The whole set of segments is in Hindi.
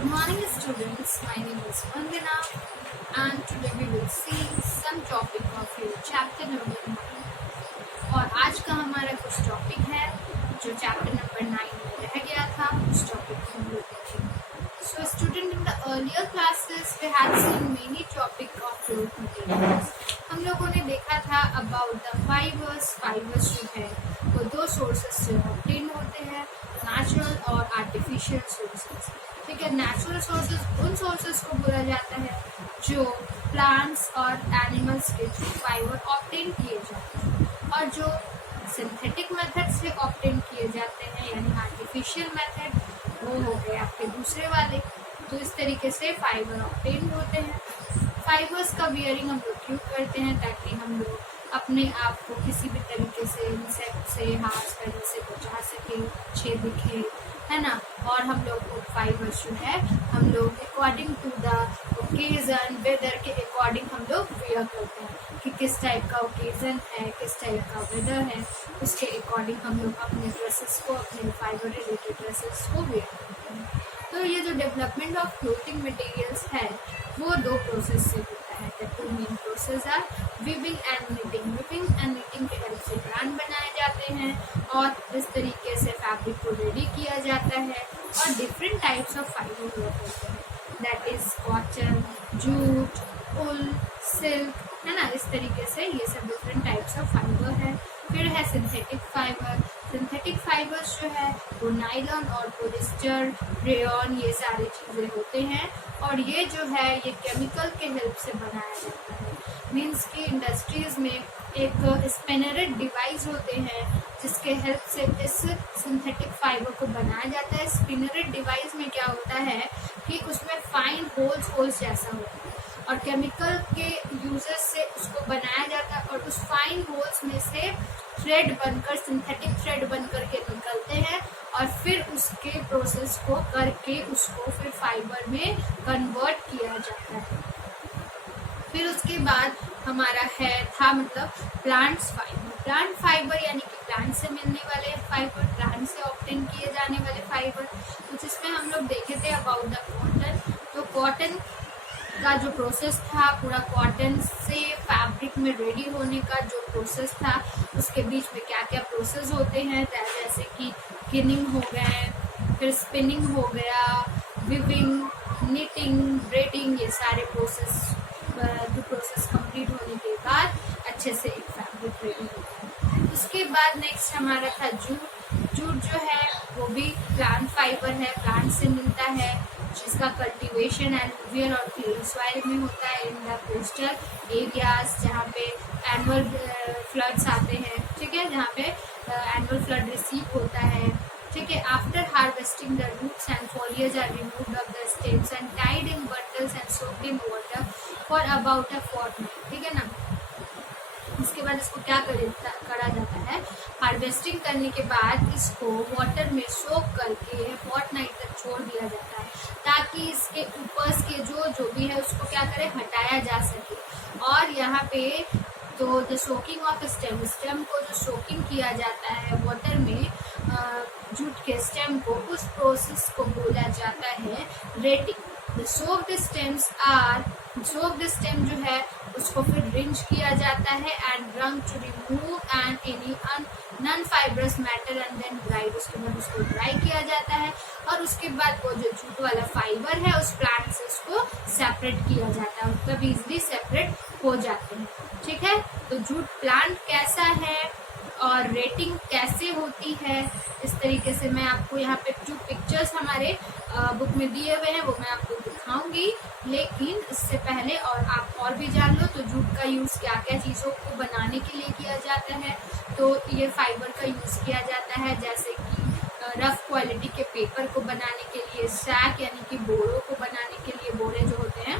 Good morning students, my name is Vandana and today we will see some topic of your chapter number 9 और आज का हमारा कुछ टॉपिक है जो चैप्टर नंबर 9 में रह गया था, उस टॉपिक को हम लोग देखेंगे. So student, in the earlier classes we had seen many topic of fluid materials. हम लोगों ने देखा था about the fibers जो है वो दो sources से obtain होते हैं, नेचुरल और आर्टिफिशियल सोर्सेज. ठीक है, नेचुरल सोर्सेज उन सोर्सेज को बोला जाता है जो प्लांट्स और एनिमल्स के थ्रू फाइबर ऑब्टेन किए जाते हैं, और जो सिंथेटिक मेथड से ऑब्टेन किए जाते हैं यानी आर्टिफिशियल मेथड, वो हो गए आपके दूसरे वाले. तो इस तरीके से फाइबर ऑब्टेन होते हैं. फाइबर्स का वियरिंग हम लोग क्यों करते हैं? ताकि हम लोग अपने आप को किसी भी तरीके से इंसेक्ट से, हाथ पैरों से बचा सके, अच्छे दिखे, है ना. और हम लोग को फाइबर्स जो है हम लोग according to the occasion, weather के अकॉर्डिंग हम लोग वियर करते हैं कि किस टाइप का ओकेजन है, किस टाइप का वेदर है, उसके अकॉर्डिंग हम लोग अपने ड्रेसेस को, अपने फाइबर रिलेटेड ड्रेसेस को वियर करते हैं. तो ये जो डेवलपमेंट ऑफ क्लोथिंग मटेरियल्स है वो दो प्रोसेस से होता है. The two main process are weaving and knitting. Weaving and knitting के हेल्प से ब्रांड बनाए जाते हैं और इस तरीके से फैब्रिक को रेडी किया जाता है और डिफरेंट टाइप्स ऑफ फाइबर हुआ करते हैं. That is cotton, jute, wool, silk, है ना. इस तरीके से ये सब डिफरेंट टाइप्स ऑफ फाइबर है. फिर है सिंथेटिक फाइबर. सिंथेटिक फाइबर्स जो है वो नायलॉन और पॉलिस्टर, रेयॉन, ये सारी चीज़ें होते हैं और ये जो है ये केमिकल के हेल्प से बनाया जाता है. मीन्स कि इंडस्ट्रीज में एक स्पिनरेट डिवाइस होते हैं जिसके हेल्प से इस सिंथेटिक फाइबर को बनाया जाता है. स्पिनरेट डिवाइस में क्या होता है कि उसमें फाइन होल्स जैसा होता है और केमिकल के यूजेस से उसको बनाया जाता है और उस फाइन होल्स में से थ्रेड बनकर, सिंथेटिक थ्रेड बनकर के निकलते हैं और फिर उसके प्रोसेस को करके उसको फिर फाइबर में कन्वर्ट किया जाता है. फिर उसके बाद हमारा मतलब प्लांट्स फाइबर. प्लांट फाइबर यानी कि प्लांट से मिलने वाले फाइबर, प्लांट से ऑब्टेन किए जाने वाले फाइबर. तो जिसमें हम लोग देखे थे अबाउट द कॉटन. तो कॉटन का जो प्रोसेस था, पूरा कॉटन से फैब्रिक में रेडी होने का जो प्रोसेस था, उसके बीच में क्या क्या प्रोसेस होते हैं, जैसे कि स्पिनिंग हो गए, फिर स्पिनिंग हो गया, विविंग, निटिंग, ब्रेडिंग, ये सारे प्रोसेस कंप्लीट होने के बाद अच्छे से एक फैब्रिक रेडी होता है. उसके बाद नेक्स्ट हमारा था जूट. जूट जो है वो भी प्लांट फाइबर है, प्लांट से मिलता है, जिसका कल्टीवेशन एलुवियल और क्ले सॉइल में होता है इन द कोस्टल एरियाज जहाँ पे एनुअल फ्लड्स आते हैं. ठीक है, जहाँ पे एनुअल फ्लड रिसीव होता है. ठीक है, after harvesting the roots and foliage are removed off the stems and tied in bundles and soaked in water for about a fortnight. ठीक है ना. इसके बाद इसको क्या करा जाता है, हार्वेस्टिंग करने के बाद इसको वाटर में सोक करके फोर्टनाइट तक छोड़ दिया जाता है ताकि इसके ऊपर के जो भी है उसको क्या करें, हटाया जा सके. और यहाँ पे तो द सोकिंग ऑफ स्टेम को जो सोकिंग किया जाता है वाटर में जूट के स्टेम को, उस प्रोसेस को बोला जाता है रेटिंग. द सोक्ड स्टेम जो है उसको फिर रिंच किया जाता है and drunk to remove and any non fibrous matter and then dried. उसके बाद उसको ड्राई किया जाता है और उसके बाद वो जो जूट वाला फाइबर है उस प्लांट से उसको सेपरेट किया जाता है, मतलब इजिली सेपरेट हो जाते हैं. ठीक है, तो जूट प्लांट कैसा है और रेटिंग कैसे होती है, इस तरीके से मैं आपको यहाँ पे जो पिक्चर्स हमारे बुक में दिए हुए हैं वो मैं आपको दिखाऊंगी. लेकिन इससे पहले और आप और भी जान लो तो जूट का यूज़ क्या क्या चीज़ों को बनाने के लिए किया जाता है. तो ये फाइबर का यूज़ किया जाता है जैसे कि रफ क्वालिटी के पेपर को बनाने के लिए, सैक यानी कि बोरों को बनाने के लिए, बोरे जो होते हैं,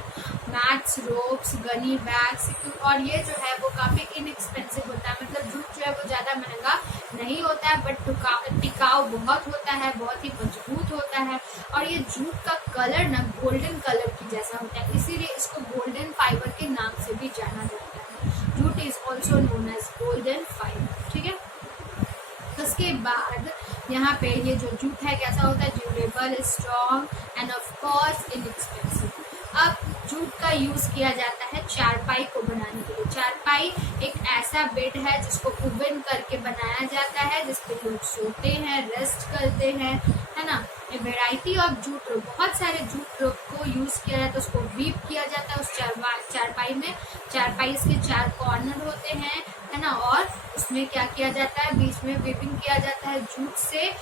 मैट्स, रोप्स, गनी बैग्स. और ये जो है वो काफ़ी इनएक्सपेंसिव होता है, मतलब जूट जो है वो ज़्यादा महंगा नहीं होता है बट टिकाऊ बहुत होता है, बहुत ही मजबूत होता है. और ये जूट का कलर ना गोल्डन कलर की जैसा होता है, इसीलिए इसको गोल्डन फाइबर के नाम से भी जाना जाता है. Jute is also known as golden fibre. ठीक है, उसके बाद यहाँ पे ये जो जूट है कैसा होता है, durable, strong end of course inexpensive. अब जूट का यूज किया जाता है चारपाई को बनाने के लिए। चारपाई एक ऐसा बेड है जिसको वुवन करके बनाया जाता है, जिसपे लोग सोते हैं, रेस्ट करते हैं, है ना। ए वेराइटी ऑफ जूट रोप, बहुत सारे जूट रोप को यूज किया जाता है, उसको वीव किया जाता है उस चारपाई में। चारपाई के 4 कॉर्नर होते हैं, है ना, और उसमें क्या किया जाता है, बीच में वीविंग किया जाता है जूट से,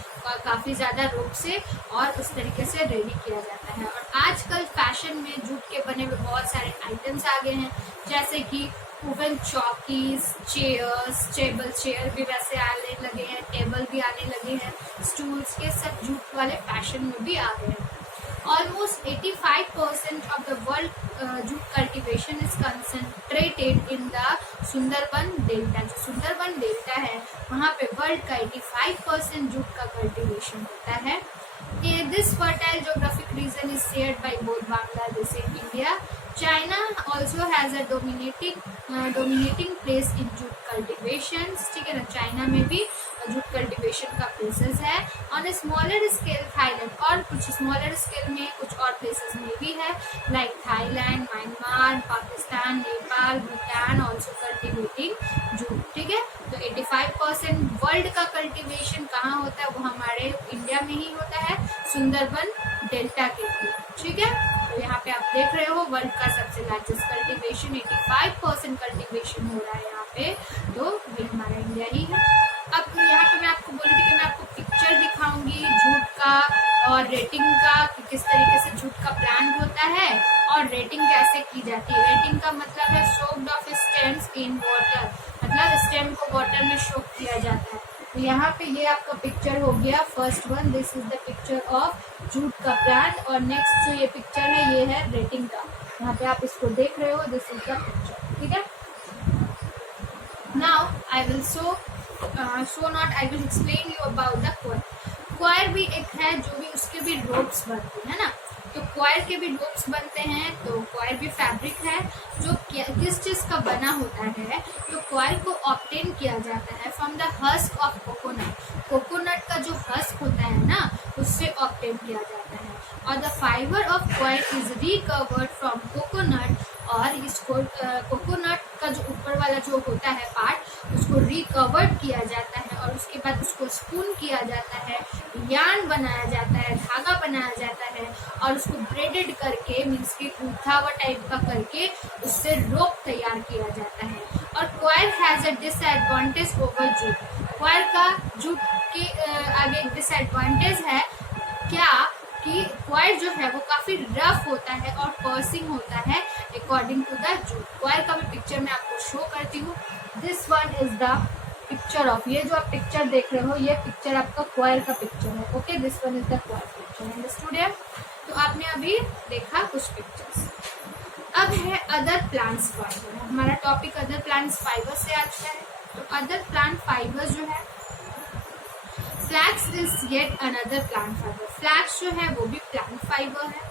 काफी ज्यादा रोप से, और उस तरीके से रेडी किया जाता है। और आजकल फैशन में जूट के बने हुए बहुत सारे आइटम्स आ गए हैं, जैसे कि वुवन चौकीज, चेयर्स, टेबल चेयर भी वैसे आने लगे हैं, टेबल भी आने लगे हैं, स्टूल्स के सब जूट वाले फैशन में भी आ गए हैं। Almost 85% of the world jute cultivation is concentrated in the Sundarban delta. जो सुंदरबन डेल्टा है वहाँ पे वर्ल्ड का 85% जूट का कल्टीवेशन होता है। This fertile geographic region is shared by both Bangladesh and India. China also has a dominating place in jute cultivation। ठीक है ना, चाइना में भी जूट कल्टीवेशन का प्लेसेस है। ऑन स्मॉलर स्केल थाईलैंड, और कुछ स्मॉलर स्केल में कुछ और प्लेसेस में भी है, like Thailand, Myanmar, Pakistan, Nepal, Bhutan also cultivating jute. ठीक है, तो 85% वर्ल्ड का कल्टीवेशन कहाँ होता है, वो हमारे इंडिया में ही होता है, सुंदरबन डेल्टा के लिए। ठीक है, तो यहाँ पे आप देख रहे हो वर्ल्ड का सबसे लार्जेस्ट कल्टीवेशन 85% कल्टीवेशन हो रहा है यहाँ पे, तो ये हमारा इंडिया ही है। अब यहाँ पे मैं आपको बोल रही थी कि मैं आपको पिक्चर दिखाऊंगी जूट का और रेटिंग का, कि किस तरीके से जूट का प्लांट होता है और रेटिंग कैसे की जाती है। रेटिंग का मतलब है soaked of stems in water, मतलब स्टेम को वाटर में सोक किया जाता है। तो यहाँ पे ये आपका पिक्चर हो गया first one, this is the picture of jute का प्लांट। और नेक्स्ट जो ये पिक्चर है ये है रेटिंग का, यहाँ पे आप इसको देख रहे हो, दिस इज द पिक्चर। ठीक है, now I will I will explain you about the coir। coir भी एक है जो भी उसके भी रोप्स बनते हैं ना, तो coir के भी रोप्स बनते हैं। तो coir भी फैब्रिक है जो किस चीज का बना होता है, तो coir को ऑब्टेन किया जाता है from the husk of coconut. Coconut का जो हस्क होता है ना, उससे ऑब्टेन किया जाता है। और the fibre of coir is recovered from coconut, और इसको कोकोनट का जो ऊपर वाला जो होता है पार्ट, उसको रिकवर्ड किया जाता है और उसके बाद उसको स्पून किया जाता है, यार्न बनाया जाता है, धागा बनाया जाता है, और उसको ब्रेडेड करके मीन्स की गूंथावा टाइप का करके उससे रोप तैयार किया जाता है। और coir has a disadvantage over jute. coir का जूट के आगे एक डिसएडवांटेज है क्या, कि coir जो है वो काफी रफ होता है और पर्सिंग होता है according to the jute. coir का भी पिक्चर मैं आपको शो करती हूँ, this one is the picture of, ये जो आप पिक्चर देख रहे हो ये पिक्चर आपका coir का पिक्चर है। Okay, this one is the coir picture. Understood है? तो आपने अभी देखा कुछ पिक्चर्स। अब है अदर प्लांट्स फाइबर, हमारा टॉपिक अदर प्लांट्स फाइबर से आज है। तो अदर प्लांट फाइबर जो है, flax is yet another plant fibre. Flax जो है वो भी प्लांट फाइबर है।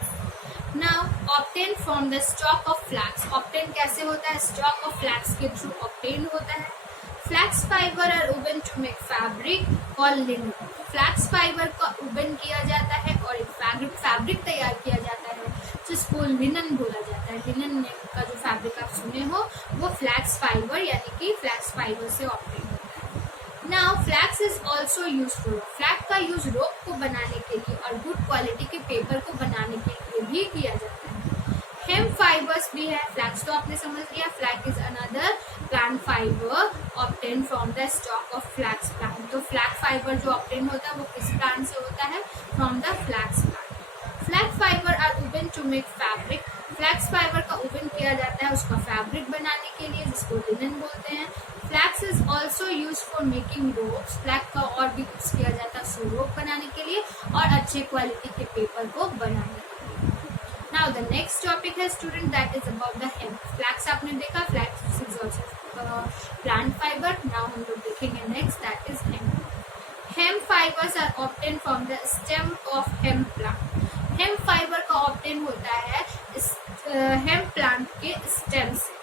Now obtain from the stalk of flax. Obtain कैसे होता है, स्टॉक ऑफ फ्लैक्स के थ्रू ऑब्टेन होता है। Flax fibre are woven to make fabric called linen. Flax fibre का वुवन किया जाता है और एक फैब्रिक तैयार किया जाता है जिसको लिनन बोला जाता है। लिनन का जो फैब्रिक आप सुने हो वो फ्लैक्स फाइबर यानी कि फ्लैक्स फाइबर से ऑब्टेन होता है। Now flax is also use for, flax का यूज रोप को बनाने के लिए और गुड क्वालिटी के पेपर को बनाने के लिए भी किया जाता है। हेम्प फाइबर्स भी है, फ्लैक्स तो आपने समझ लिया। Flax is another plant fibre obtain from the stalk of flax plant. तो फ्लैक्स फाइबर जो ऑब्टेन होता है वो किस प्लांट से होता है, from the flax plant. Flax fibre are woven to make fabric. Flax fibre का वुवन किया जाता है उसका फैब्रिक बनाने के लिए जिसको लिनन बोलते हैं। Flax is also use for making ropes. Flax का और भी यूज किया जाता है रोप बनाने के लिए और अच्छे क्वालिटी के पेपर को बनाने के लिए। नाउ द नेक्स्ट टॉपिक है student, that is about the hemp. Flax आपने देखा, flax is also plant fibre. Now हम लोग देखेंगे next, that is hemp. Hemp fibres are obtain from the stem of hemp plant. Hemp fibre का ऑब्टेन होता है हेम्प प्लांट के स्टेम से।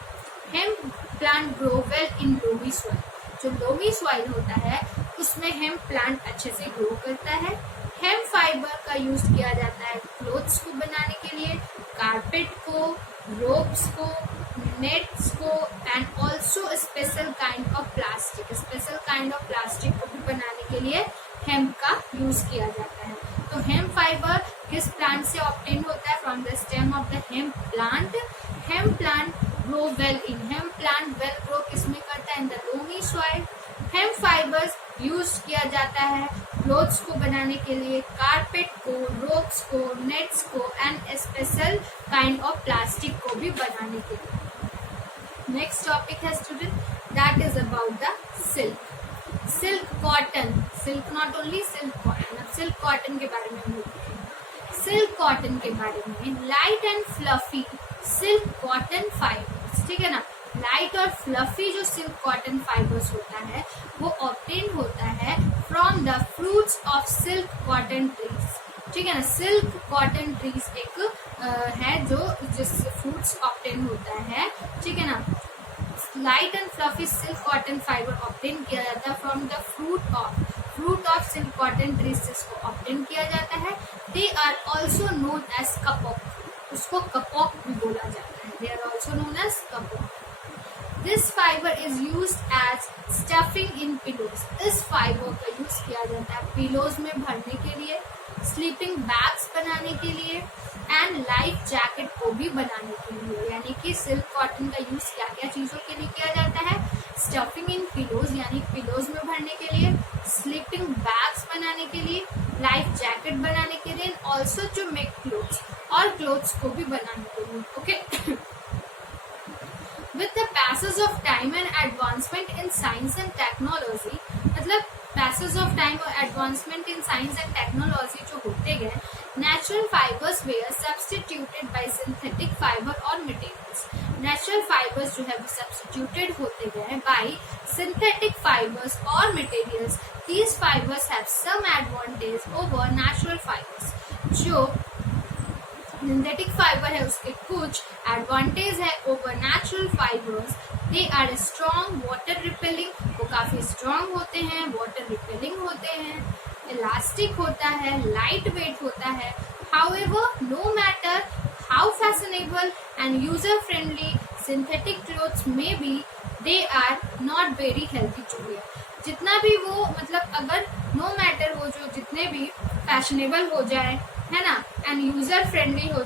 Hemp plant grow well in loamy soil. जो लोमी सॉइल होता है उसमें हेम्प प्लांट अच्छे से ग्रो करता है। हेम्प फाइबर का यूज किया जाता है क्लोथ्स को बनाने के लिए, कारपेट को, रोप्स को, नेट्स को and also special kind of plastic को भी बनाने के लिए हेम्प का यूज किया जाता है। तो हेम्प फाइबर किस प्लांट से ऑब्टेन होता है? From the stem of the hemp plant. Hemp plant grow well in, hemp plant well grow किसमें करता है? In the loamy soil. Hemp fibres use किया जाता है क्लोथ्स को बनाने के लिए, कारपेट को, रोप्स को, नेट्स को and special kind of plastic को भी बनाने के लिए। नेक्स्ट टॉपिक है student, that is about the silk. Silk cotton, silk not only silk cotton, अब सिल्क कॉटन के बारे में हम बोलते। सिल्क कॉटन के बारे में, light and fluffy silk cotton fibres, ठीक है ना। लाइट और फ्लफी जो सिल्क कॉटन फाइबर्स होता है वो ऑब्टेन होता है from the fruits of silk cotton trees, ठीक है ना। सिल्क कॉटन ट्रीज एक है जो जिससे फ्रूट्स ऑब्टेन होता है, ठीक है ना। Light and fluffy silk cotton fibre obtain किया जाता है from the fruit of silk cotton trees, जिसको ऑब्टेन किया जाता है। They are also known as kapok, उसको कपॉक भी बोला जाता है। They are also known as kapok. This fibre is used as stuffing in pillows, इस फाइबर का यूज किया जाता है पिलोज में भरने के लिए, स्लीपिंग बैग्स बनाने के लिए एंड लाइफ जैकेट को भी बनाने के लिए। यानी कि सिल्क कॉटन का यूज क्या क्या चीजों के लिए किया जाता है? स्टफिंग इन पिलोज यानी पिलोज में भरने के लिए, स्लीपिंग बैग्स बनाने के लिए, लाइफ जैकेट बनाने के लिए, ऑल्सो टू मेक क्लोथ्स, और क्लोथ्स को भी बनाने के लिए। Okay With the passage of time and advancement in science and technology, मतलब passage of time और advancement in science and technology जो होते गए, natural fibers were substituted by synthetic fiber और materials. Natural fibers जो है वो substituted होते गए by synthetic fibers और materials. These fibers have some advantage over natural fibers. जो सिंथेटिक फाइबर है उसके कुछ एडवांटेज है over natural fibres. They are strong, water repelling, वो काफी स्ट्रॉन्ग होते हैं, वाटर रिपेलिंग होते हैं, इलास्टिक होता है, लाइट वेट होता है। However, no matter how fashionable and user friendly synthetic clothes may be, they are not very healthy to wear. जितना भी वो मतलब अगर नो मैटर वो जो जितने भी फैशनेबल हो जाए, है ना, एंड यूजर फ्रेंडली हो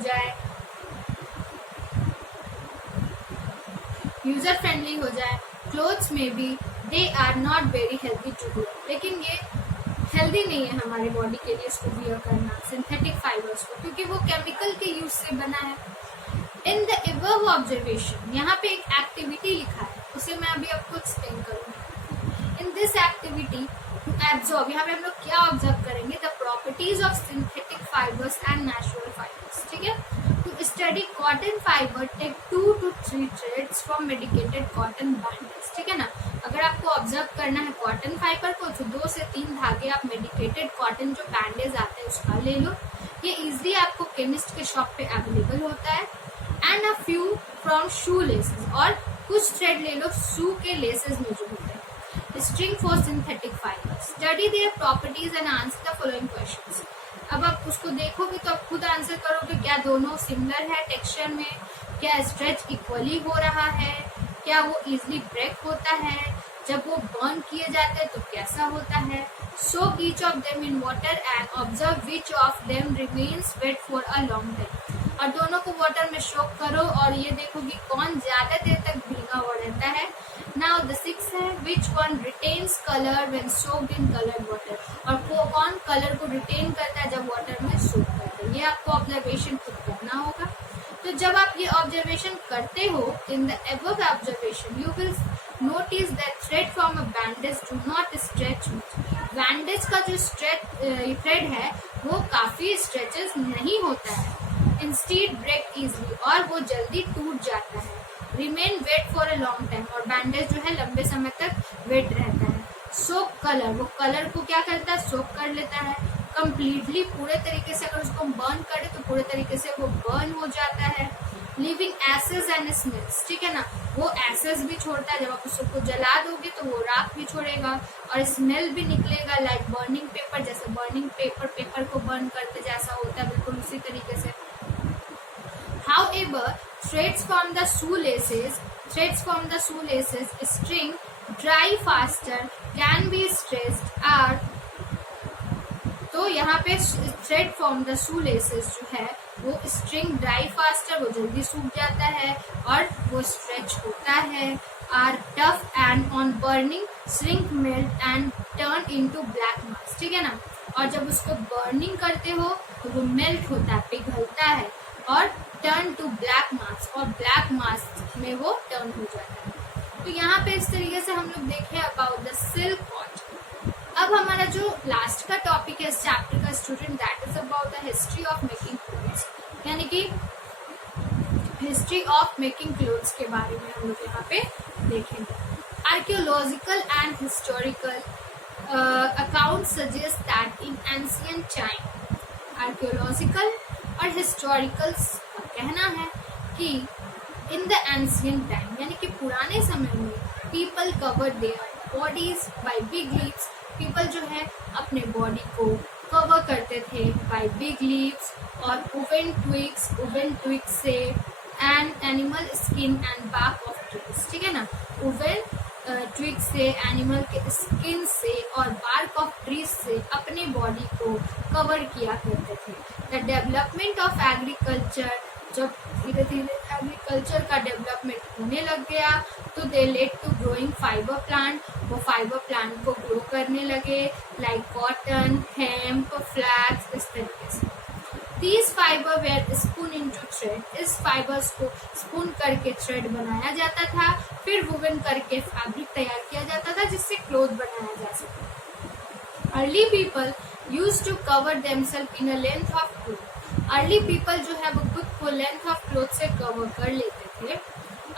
जाए, क्लोथ्स में भी they are not very healthy to wear. लेकिन ये हेल्दी नहीं है हमारे बॉडी के लिए इसको वियर करना सिंथेटिक फाइबर्स को, क्योंकि वो केमिकल के यूज से बना है। इन द एबव ऑब्जर्वेशन, यहाँ पे एक एक्टिविटी लिखा है, उसे मैं अभी आपको एक्सप्लेन करूंगी। In this activity to absorb, यहाँ पे हम लोग क्या ऑब्जर्व करेंगे? The properties of synthetic fibres and natural fibres, ठीक है। To study cotton fibre take 2 to 3 threads from medicated cotton bandage, ठीक है ना। अगर आपको ऑब्जर्व करना है कॉटन फाइबर को तो 2 से 3 धागे आप मेडिकेटेड कॉटन जो बैंडेज आते हैं उसका ले लो। ये इजिली आपको केमिस्ट के शॉप पे अवेलेबल होता है। And a few from shoe laces, और कुछ थ्रेड ले लो शू के लेसेस में जो होते हैं। String for synthetic fibre, study their properties and answer the following questions. अब आप उसको देखोगे तो आप खुद आंसर करोगे, क्या दोनों सिमिलर है टेक्सचर में, क्या स्ट्रेच इक्वली हो रहा है, क्या वो इजिली ब्रेक होता है, जब वो बर्न किए जाते हैं तो कैसा होता है। Soak each of them in water and observe which of them remains wet for a long time, और दोनों को वाटर में सोक करो और ये देखो कि कौन ज्यादा देर तक भीगा हुआ रहता है। नाउ द 6 है, which one retains colour when soaked in coloured water, और कौन कलर को रिटेन करता है जब वाटर में सोक करता है। ये आपको ऑब्जर्वेशन खुद करना होगा। तो जब आप ये ऑब्जर्वेशन करते हो, in the above observation you will notice that thread from a bandage do not stretch much. Bandage का जो थ्रेड है वो काफी स्ट्रेचेस नहीं होता है, इंस्टेड ब्रेक इजली, और वो जल्दी टूट जाता है। Remain wet for a long time, और बैंडेज जो है लंबे समय तक वेट रहता है। सोक कलर, वो कलर को क्या करता है? सोक कर लेता है कंप्लीटली, पूरे तरीके से। अगर उसको बर्न करे तो पूरे तरीके से वो बर्न हो जाता है। लिविंग एसेस एंड स्मेल्स, ठीक है ना, वो एसेस भी छोड़ता है, जब आप उसको जला दोगे तो वो राख भी छोड़ेगा और स्मेल भी निकलेगा, लाइक बर्निंग पेपर, जैसे बर्निंग पेपर को बर्न करते जैसा होता है, बिल्कुल उसी तरीके से। However, threads from the shoelaces string dry faster, can be stretched or, तो यहाँ पे thread from the shoelaces जो है वो string dry faster, वो जल्दी सूख जाता है और वो stretch होता है, are tough and on burning shrink melt and turn into black mass, ठीक है ना, और जब उसको burning करते हो तो वो melt होता है, पिघलता है और टर्न टू ब्लैक मास, और ब्लैक मास में वो टर्न हो जाता है। तो यहाँ पे इस तरीके से हम लोग देखें अबाउट द सिल्क कॉटन। अब हमारा जो लास्ट का टॉपिक है इस चैप्टर का student, that is about the history of making clothes, यानी कि हिस्ट्री ऑफ मेकिंग क्लोथ्स के बारे में हम लोग यहाँ पे देखेंगे। Archaeological and historical account suggest that in ancient time, archaeological और हिस्टोरिकल कहना है कि इन द एंशिएंट टाइम, यानी कि पुराने समय में, people cover their bodies by big leaves, people जो है अपने बॉडी को कवर करते थे बाय बिग लीव्स और ओवन ट्विग्स से, and animal skin and bark of trees, ठीक है ना, ओवन ट्विग से, एनिमल के स्किन से और बार्क ऑफ ट्रीज से अपने बॉडी को कवर किया करते थे। द डेवलपमेंट ऑफ एग्रीकल्चर, जब धीरे धीरे एग्रीकल्चर का डेवलपमेंट होने लग गया तो they led to growing fibre plant, वो फाइबर प्लांट को ग्रो करने लगे, लाइक कॉटन, हेम्प, फ्लैक्स, इस तरीके से। These fiber were spun into thread, इस फाइबर्स को स्पून करके थ्रेड बनाया जाता था, फिर वुवन करके फैब्रिक तैयार किया जाता था जिससे क्लोथ बनाया जा सके। Early people used to cover themself in a length of cloth, early people जो है वो खुद को लेंथ ऑफ क्लोथ से कवर कर लेते थे।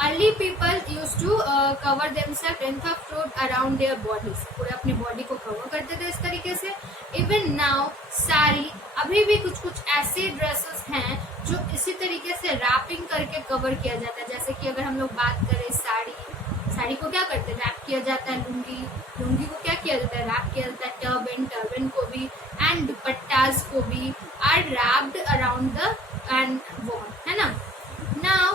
Early people used to cover themself length of cloth around their bodies, पूरे अपनी बॉडी को कवर करते थे इस तरीके से। इवन नाउ साड़ी, अभी भी कुछ कुछ ऐसे ड्रेसेस हैं जो इसी तरीके से रैपिंग करके कवर किया जाता है, जैसे कि अगर हम लोग बात करें साड़ी को क्या करते हैं, रैप किया जाता है, लुंगी को क्या किया जाता है, रैप किया जाता है, टर्बन को भी, एंड दुपट्टास को भी are wrapped around the and worn, है ना। Now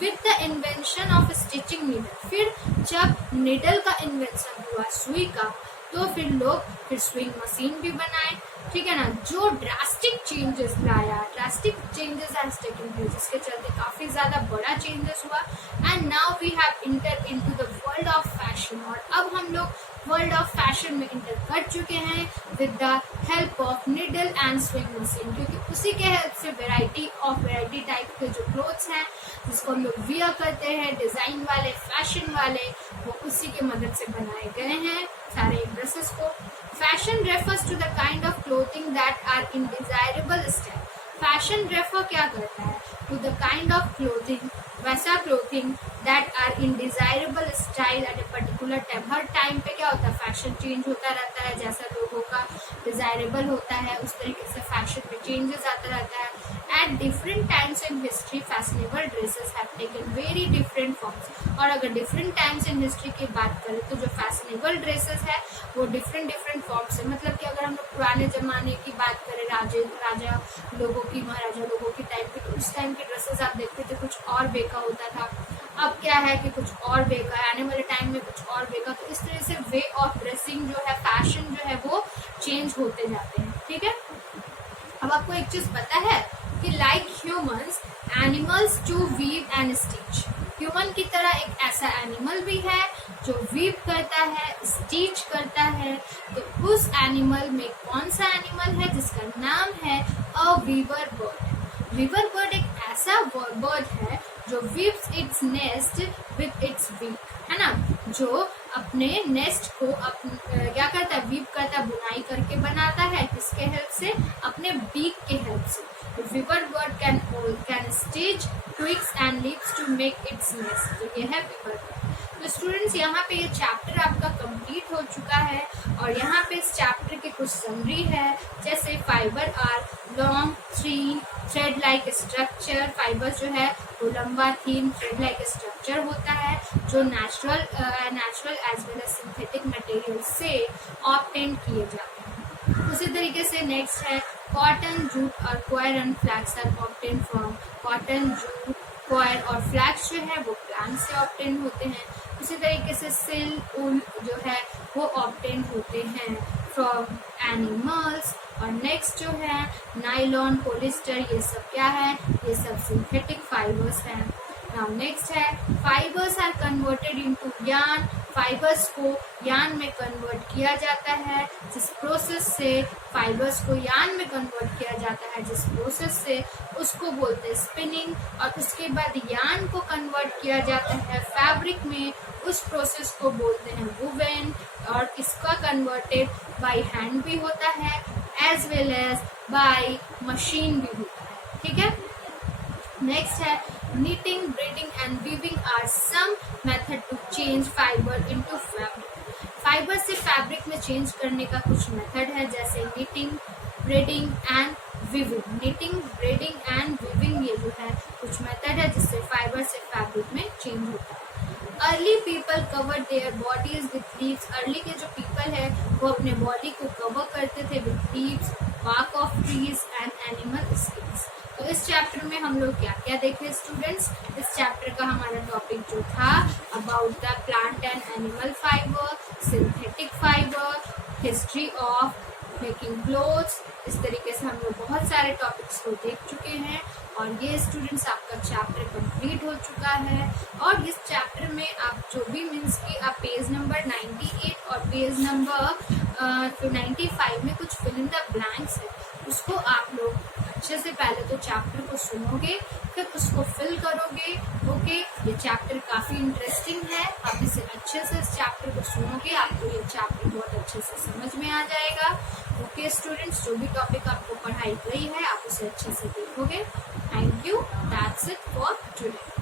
with the invention of stitching needle, फिर जब नीडल का इन्वेंशन हुआ, सुई का, तो फिर स्विंग मशीन भी बनाए, ठीक है ना, जो ड्रास्टिक चेंजेस लाया, drastic changes has taken place, जिसके चलते काफी ज्यादा बड़ा चेंजेस हुआ। And now we have enter into the world of fashion, और अब हम लोग वर्ल्ड ऑफ फैशन में इंटर कर चुके हैं with the help of needle and sewing machine, क्योंकि उसी के हेल्प से वैरायटी टाइप के जो क्लोथ्स हैं जिसको हम लोग वियर करते हैं, डिजाइन वाले, फैशन वाले, वो उसी के मदद से बनाए गए हैं सारे ड्रेसेस को। Fashion refers to the kind of clothing that are in desirable style, fashion refer क्या करता है, to the kind of clothing, वैसा clothing that are in desirable style at a particular time, हर टाइम पे क्या होता है, फैशन चेंज होता रहता है, जैसा लोगों का डिजायरेबल होता है उस तरीके से फैशन में चेंजेस आता रहता है। At different times in history fashionable dresses have taken very different forms, और अगर डिफरेंट टाइम्स इन हिस्ट्री की बात करें तो जो फैशनेबल ड्रेसेस है वो डिफरेंट फॉर्म्स है, मतलब कि अगर हम लोग पुराने जमाने की बात करें, राजा लोगों की, महाराजा लोगों की टाइम की, तो उस टाइम के ड्रेसेस आप देखते थे कुछ और बेका होता था, अब क्या है कि कुछ और बेका है, आने वाले टाइम में कुछ और बेका, तो इस तरह से वे ऑफ ड्रेसिंग जो है, फैशन जो है वो चेंज होते जाते हैं, ठीक है। अब आपको एक चीज पता है कि like humans, animals to weave and stitch, human की तरह एक ऐसा एनिमल भी है जो वीव करता है, स्टिच करता है, तो उस एनिमल में कौन सा एनिमल है जिसका नाम है a weaver bird. Weaver bird एक ऐसा बर्ड है जो weaves its nest with its beak, है ना, जो अपने नेस्ट को क्या करता है, वीव करता है, बुनाई करके बनाता है, किसके हेल्प से, अपने बीक के हेल्प से। Weaver bird can stitch twigs and leaves to make its nest, तो ये है वीवर बर्ड। तो स्टूडेंट्स यहाँ पे ये चैप्टर आपका कंप्लीट हो चुका है, और यहाँ पे इस चैप्टर के कुछ समरी है, जैसे fibre are long, thread like structure, fibres जो है वो लंबा थीन थ्रेड लाइक स्ट्रक्चर होता है जो natural as well as synthetic material से ऑब्टेन किए जाते हैं। उसी तरीके से नेक्स्ट है कॉटन, जूट और coir and flax are obtain from. Cotton, jute, coir और फ्लैक्स जो है वो प्लांट से ऑब्टेन होते हैं। उसी तरीके से सिल्क, ऊल जो है वो ऑब्टेन होते हैं फ्रॉम एनिमल्स। और नेक्स्ट जो है नायलॉन, पॉलिस्टर, ये सब क्या है, ये सब सिंथेटिक फाइबर्स हैं। नाउ नेक्स्ट है fibres are converted into yarn. Fibres को यार्न में कन्वर्ट किया जाता है, जिस प्रोसेस से फाइबर्स को यार्न में कन्वर्ट किया जाता है, जिस प्रोसेस से उसको बोलते हैं स्पिनिंग। और उसके बाद यार्न को कन्वर्ट किया जाता है फैब्रिक में, उस प्रोसेस को बोलते हैं वुवेन। और इसका कन्वर्टेड बाय हैंड भी होता है as well as by machine भी होता है। ठीक है, नेक्स्ट है knitting, braiding and weaving are some method to change fiber into fabric. Fibre से फैब्रिक में चेंज करने का कुछ मेथड है, जैसे knitting, braiding and weaving. knitting, braiding and weaving ये जो है कुछ मेथड है जिससे फाइबर से फैब्रिक में चेंज होता है। Early people cover their bodies with leaves. Early के जो पीपल है वो अपने बॉडी को कवर करते थे with leaves, bark of trees and animal skins. तो इस चैप्टर में हम लोग क्या क्या देखे स्टूडेंट्स? इस चैप्टर का हमारा टॉपिक जो था about the plant and animal fibre, synthetic fibre, history of making clothes. इस तरीके से हम लोग बहुत सारे टॉपिक्स को देख चुके हैं और ये स्टूडेंट्स आपका चैप्टर कंप्लीट हो चुका है। और इस चैप्टर में आप जो भी मीन्स कि आप पेज नंबर 98 और पेज नंबर 95 में कुछ फिल इन द ब्लैंक्स है, उसको आप लोग अच्छे से पहले तो चैप्टर को सुनोगे, फिर उसको फिल करोगे। ओके, ये चैप्टर काफी इंटरेस्टिंग है, आप इसे अच्छे से इस चैप्टर को सुनोगे, आपको ये चैप्टर बहुत अच्छे से समझ में आ जाएगा। ओके स्टूडेंट्स, जो भी टॉपिक आपको पढ़ाई गई है आप उसे अच्छे से देखोगे। Thank you, that's it for today.